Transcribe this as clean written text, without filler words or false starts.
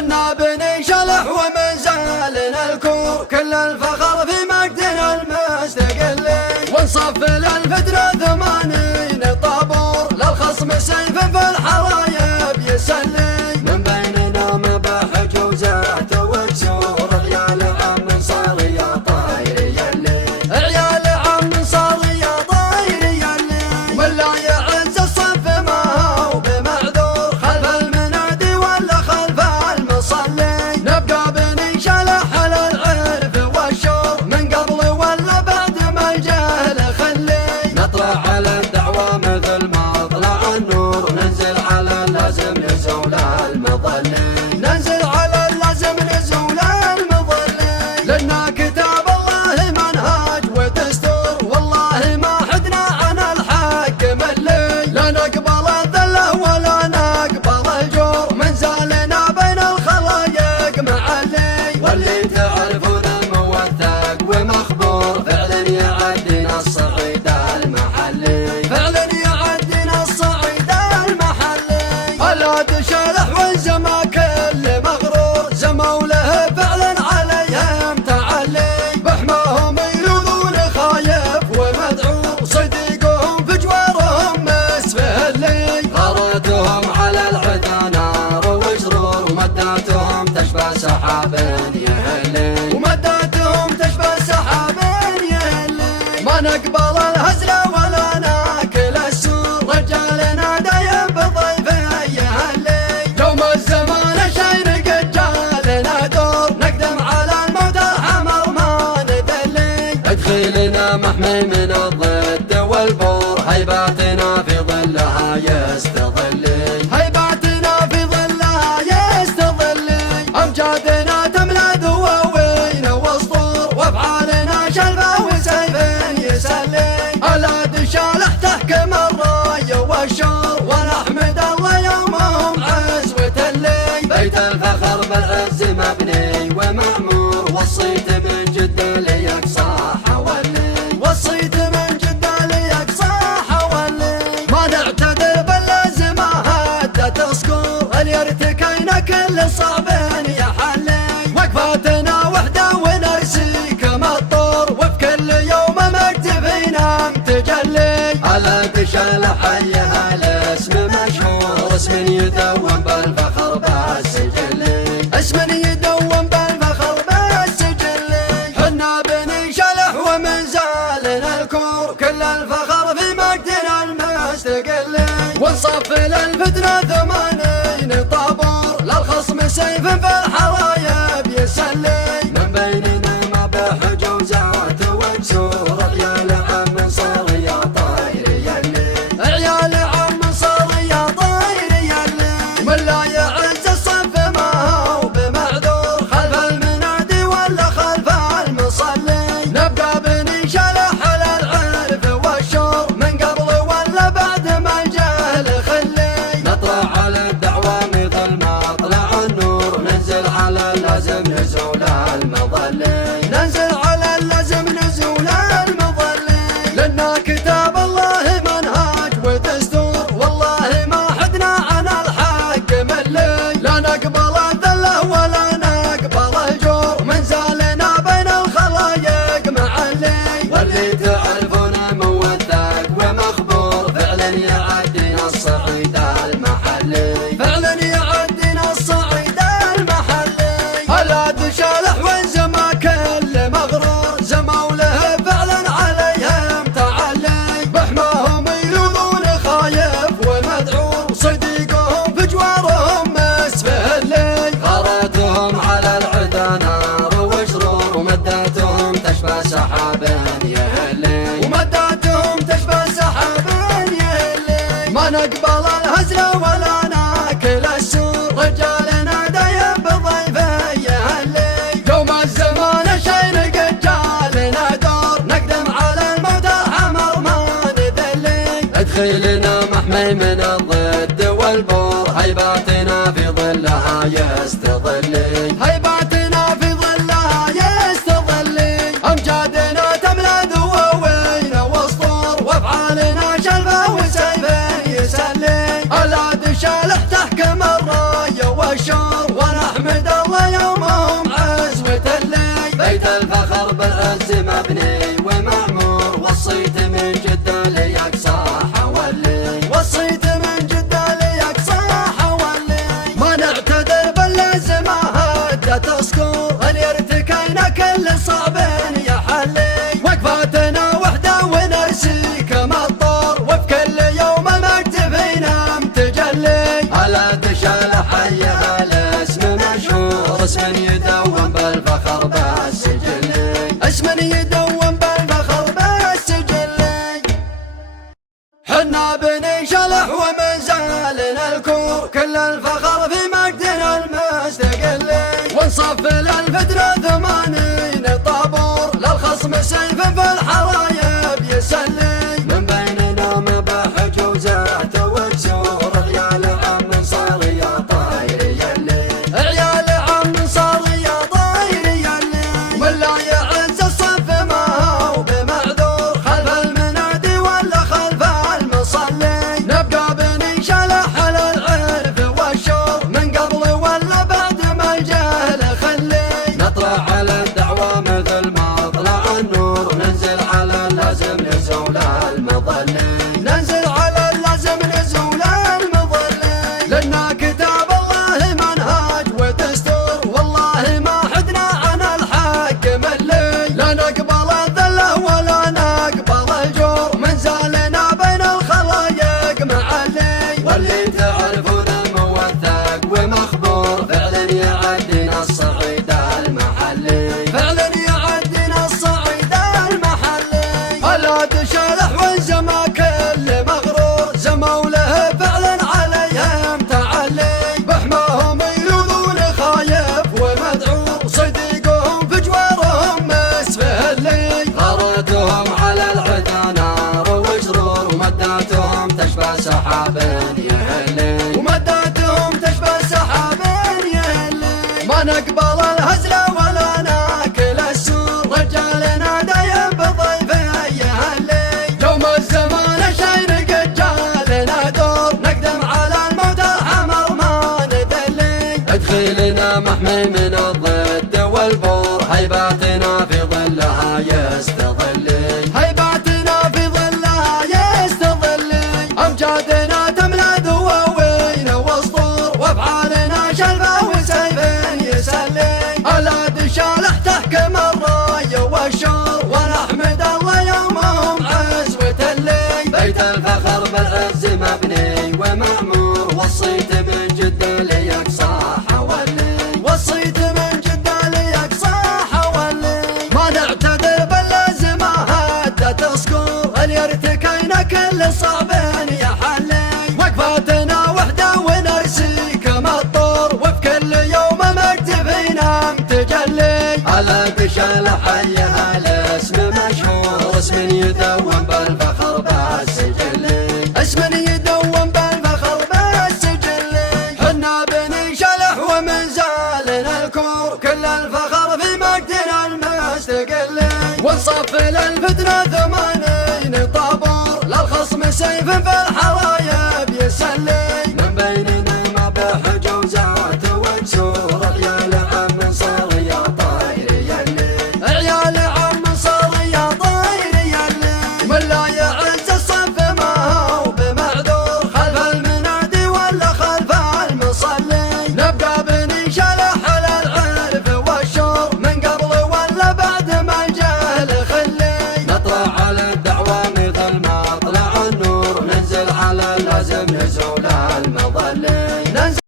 حنا بني شلح ومن زالنا الكور، كل الفخر في مجدنا المستقل، ونصف للفترة 80 طابور، للخصم سيف في الحرايب يسلي، من بيننا مباحج وزات وكسور، عيال عم صار يا طاير يلي، عيال عم صار يا طاير يلي، ولا يعز الصف ما هو بمعذور، خلف المنادي ولا خلف المصلي، نبقى بني شلح على العرف والشور، من قبل ولا بعد ما الجهل خلي، نطلع على الدعوة مثل ما طلع النور، ننزل على اللازم نزول المظلي، ننزل على اللازم نزول المظلي، لنا كتاب الله منهاج ودستور، والله ما حدنا عن الحق ملي، لا نقبل الذله ولا نقبل الجور، من زالنا بين الخلايق معلي، واللي تعرفون الموثق ومخبور، فعلا يعدنا الصعيد المحلي، فعلا يعدنا الصعيد المحلي، الا تشلح والزما كل مغرور، زموا له فعلا عليهم تعلي، بحماهم يلوذون خايف ومذعور، صديقهم في جوارهم مسفلي، غارتهم على العدا نار وشرور، ومداتهم تشبه سحاب يهلي، ومداتهم تشبه سحاب يهلي، ما نقبل الهزل ولا ناكل السور، رجالنا دايم بضيفه يهلي، يوم الزمان شين رجالنا دور، نقدم على الموت الحمر ما نذلي، ادخلنا محمي من الضد والبور، هيباتنا في ظلها يستظلي، هيباتنا في ظلها يستظلي، امجادنا تملا دواوين واسطور، وافعالنا شلبه وسيف يسلي، الا تشالح تحكم الراي والشور، ونحمد الله يومهم عزوة اللي، بيت الفخر بالعز مبني ومعمور، وصيت من جدة ليقصى حولي، وصيت من جدة ليقصى حولي، ما نعتذر باللازمة هدت تصقور، اللي ارتكينا كل صعب يا حلي، وقفاتنا وحدة ونرسي كما الطور، وفي كل يوم مكتفينا متجلي، على تشلح حيها الاسم مشهور، اسم يدون بالفخر بالسجلي، اسم يدون بالفخر بالسجلي، حنا بني شلح ومن زالنا الكور، كل الفخر في مجدنا المستقل، ونصف للفترة 80 طابور، للخصم سيف في الحرايب يسلي، من بيننا مباحج وزات وكسور، عيال عم صار يا طاير يلي، عيال عم صار يا طاير يلي، ولا يعز الصف ما هو بمعذور، خلف المنادي ولا خلف المصلي، نبقى بني شلح على العرف والشور، من قبل ولا بعد ما الجهل خلي، نطلع على الدعوة مثل ما طلع النور، ننزل على اللازم نزول المظلي، ننزل على اللازم نزول المظلي، لنا كتاب الله منهاج ودستور، والله ما حدنا عن الحق ملي، لا نقبل الذله ولا نقبل الجور، من زالنا بين الخلايق معلي، واللي تعرفون موثق ومخبور، فعلا يعدنا الصعيد المحلي، فعلا يعدنا الصعيد المحلي، الا تشالح والزما كل مغرور، زموا له فعلا عليهم تعلي، بحماهم يلوذون خايف ومذعور، صديقهم في جوارهم مسفلي، غارتهم على العدا نار وشرور، ومداتهم تشبه سحاب يهلي، ومداتهم تشبه سحاب يهلي، ما نقبل الهزل ولا ناكل السور، رجالنا دايم بضيفه يهلي، يوم الزمان شين رجالنا دور، نقدم على الموت الحمر ما نذلي، ادخلنا محمي من الضد والبور، هيباتنا في ظلها يستظلي، هيباتنا في ظلها يستظلي، امجادنا تملا دواوين واسطور، وافعالنا شلبه وسيف يسلي، الا تشالح تحكم الراي والشور، ونحمد تذكر اللي ارتكينا كل صعب يحلي، وقفاتنا وحده ونرسي كما الطور، وفي كل يوم مجد فينا متجلي. على دشال حيها الاسم مشهور، اسم يدوم بالفخر بالسجلي، اسم يدوم بالفخر بالسجلي. حنا بني شلح ومن زالنا الكور، كل الفخر في مجدنا المستقلي، ونصف للفترة 80 طابور، للخصم سيف في الحرايب يسلي، من بيننا مباحج وزات وكسور، عيال عم صار يا طاير يلي، عيال عم صار يا طاير يلي، ولا يعز الصف ما هو بمعذور، خلف المنادي ولا خلف المصلي، نبقى بني شلح على العرف والشور، من قبل ولا بعد ما الجهل خلي، نطلع على الدعوة مثل ما طلع النور، ننزل على اللازم نزول المظلي، ننزل على اللازم نزول المظلي، لنا كتاب الله منهاج ودستور، والله ما حدنا عن الحق ملي، لا نقبل الذله ولا نقبل الجور، من زالنا بين الخلايق معلي، واللي تعرفونه موثق ومخبور، فعلا يعدنا الصعيد المحلي، فعلا يعدنا الصعيد المحلي. الا تشلح والزما كل مغرور، زموا له فعلا عليهم تعلي، بحماهم يلوذون خايف ومذعور، صديقهم في جوارهم مسفلي، غارتهم على العدا نار وشرور، ومداتهم تشبه سحاب يهلي، ومداتهم تشبه سحاب يهلي، ما نقبل الهزل ولا ناكل السور، رجالنا دايم بضيفه يهلي، يوم الزمان شاير قد جالنا دور، نقدم على الموت الحمر ما نذلي، ادخلنا محمي من الضد والبور، هيباتنا في ظلها يستظلي، هيباتنا في ظلها يستظلي، امجادنا تملا دواوين واسطور، وافعالنا شلبه وسيف يسلي، الا دشالح تحكم الراي والشور، ونحمد الله يومهم عزوة اللي، بيت الفخر بالعز مبني ومعمور، وصيت من جدة ليقصى حولي، وصيت من جدة ليقصى حولي، ما نعتذر باللازمة حتى تذكر اللي ارتكينا كل صعب يحلي، وقفاتنا وحده ونرسي كما الطور، وفي كل يوم مجد فينا متجلي. على دشال حيها الاسم مشهور، اسم يدوم بالفخر بالسجلي، اسم يدوم بالفخر بالسجلي. حنا بني شلح ومن زالنا الكور، كل الفخر في مجدنا المستقلي، ونصف للفتنة 80 طابور، للخصم سيف في الحرايب يسلي،